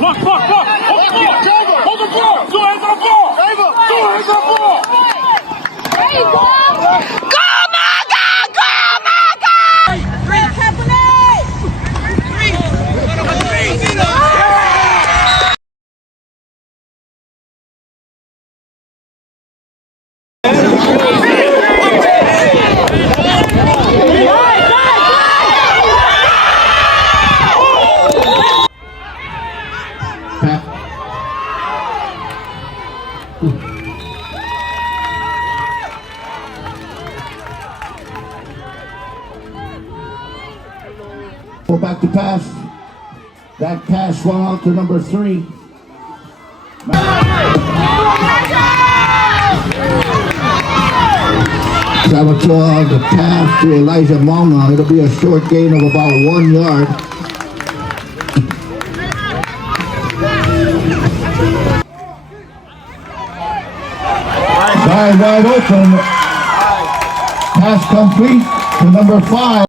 Block. Hold the ball. Hold the ball. 2 hands on the ball. 2 hands on the ball. There you go. Go, Maga! Go, Maga! 3, Kapolei! 3. Go back to pass. That pass went out to number 3. Saboteur the pass to Elae'jia. It'll be a short gain of about 1 yard. Wide open. Pass complete to number 5.